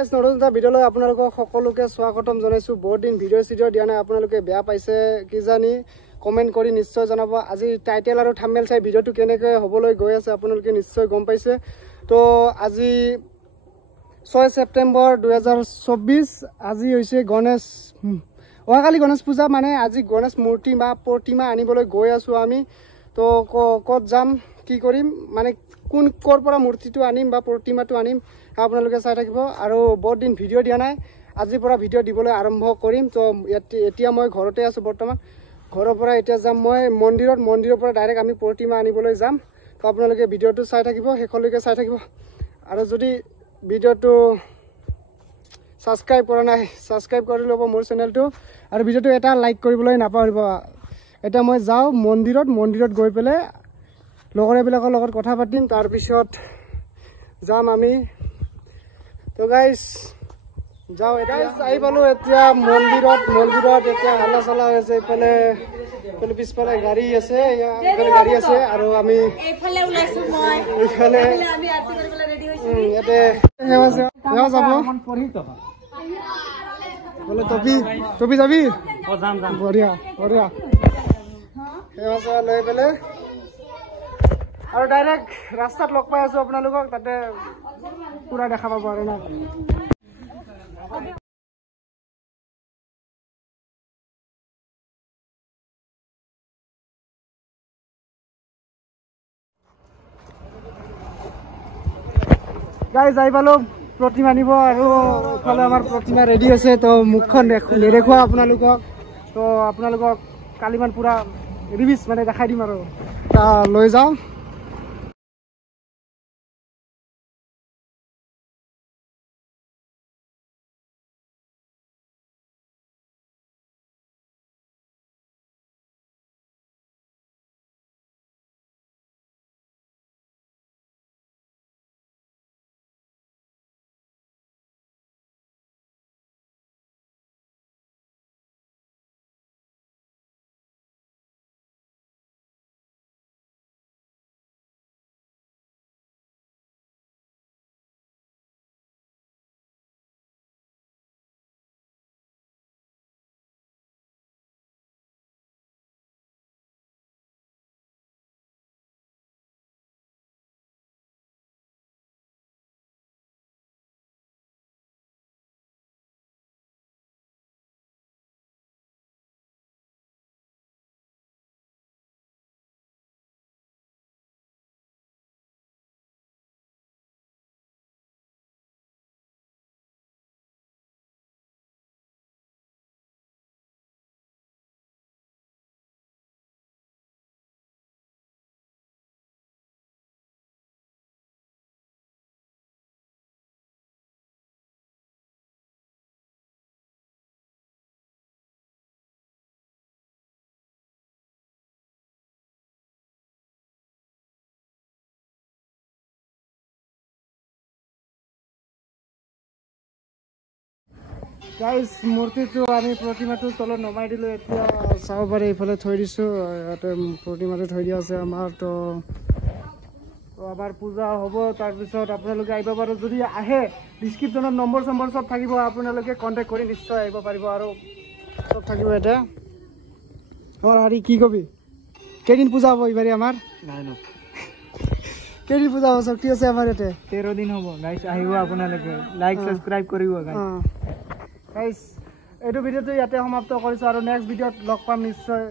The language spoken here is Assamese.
নতুন এটা ভিডিঅ'লৈ আপোনালোকক সকলোকে স্বাগতম জনাইছোঁ। বহুত দিন ভিডিঅ' দিয়া নাই, আপোনালোকে বেয়া পাইছে কিজানি কমেণ্ট কৰি নিশ্চয় জনাব। আজি টাইটেল আৰু থাম্বনেইল চাই ভিডিঅ'টো কেনেকৈ হ'বলৈ গৈ আছে আপোনালোকে নিশ্চয় গম পাইছে। তো আজি 6 ছেপ্টেম্বৰ 2024, আজি হৈছে গণেশ, অহাকালি গণেশ পূজা, মানে আজি গণেশ মূৰ্তি বা প্ৰতিমা আনিবলৈ গৈ আছোঁ আমি। তো ক'ত যাম, কি কৰিম, মানে ক'ৰ পৰা মূৰ্তিটো আনিম বা প্ৰতিমাটো আনিম আপোনালোকে চাই থাকিব। আৰু বহুত দিন ভিডিঅ' দিয়া নাই, আজিৰ পৰা ভিডিঅ' দিবলৈ আৰম্ভ কৰিম। তো এতিয়া মই ঘৰতে আছোঁ বৰ্তমান। ঘৰৰ পৰা এতিয়া যাম মই মন্দিৰৰ পৰা ডাইৰেক্ট আমি প্ৰতিমা আনিবলৈ যাম। তো আপোনালোকে ভিডিঅ'টো চাই থাকিব, শেষলৈকে চাই থাকিব। আৰু যদি ভিডিঅ'টো ছাবস্ক্ৰাইব কৰা নাই, ছাবস্ক্ৰাইব কৰি ল'ব মোৰ চেনেলটো, আৰু ভিডিঅ'টো এটা লাইক কৰিবলৈ নাপাহৰিব। এতিয়া মই যাওঁ মন্দিৰত গৈ পেলাই লগৰীয়াবিলাকৰ লগত কথা পাতিম, তাৰপিছত যাম আমি। তো গাইজ যাওঁ, আহি পালোঁ এতিয়া মন্দিৰত এতিয়া হাল্লা চাল্লা হৈ আছে। এইফালে পিছফালে গাড়ী আছে, আৰু আমি এইফালে ইয়াতে যাব বোলে। টপি যাবি, বঢ়িয়া সেৱা লৈ পেলাই আৰু ডাইৰেক্ট ৰাস্তাত লগ পাই আছোঁ আপোনালোকক, তাতে পুৰা দেখা পাব আৰু না। গাইজ আহি পালোঁ প্ৰতিমা আনিব, আৰু এইফালে আমাৰ প্ৰতিমা ৰেডি আছে। তো মুখখন নেদেখুৱা আপোনালোকক, তো আপোনালোকক কালিমান পুৰা ৰিভিউজ মানে দেখাই দিম আৰু লৈ যাওঁ। গাইজ মূৰ্তিটো আমি প্ৰতিমাটোৰ তলত নমাই দিলোঁ। এতিয়া চাব পাৰে এইফালে থৈ দিছোঁ, ইয়াতে প্ৰতিমাটো থৈ দিয়া আছে আমাৰ। তো আমাৰ পূজা হ'ব, তাৰপিছত আপোনালোকে আহিব পাৰে। যদি আহে ডিছক্ৰিপশ্যনত নম্বৰ চব থাকিব, আপোনালোকে কণ্টেক্ট কৰি নিশ্চয় আহিব পাৰিব, আৰু চব থাকিব ইয়াতে। আমাৰ হেৰি কি কবি, কেইদিন পূজা হ'ব এইবাৰে আমাৰ? কেইদিন পূজা হ'ব? চব ঠিক আছে আমাৰ ইয়াতে 13 দিন হ'ব। গাইজ আহিব আপোনালোকে, লাইক ছাবস্ক্ৰাইব কৰিব গাইজ। এইটো ভিডিঅ'টো ইয়াতে সমাপ্ত কৰিছোঁ, আৰু নেক্সট ভিডিঅ'ত লগ পাম নিশ্চয়।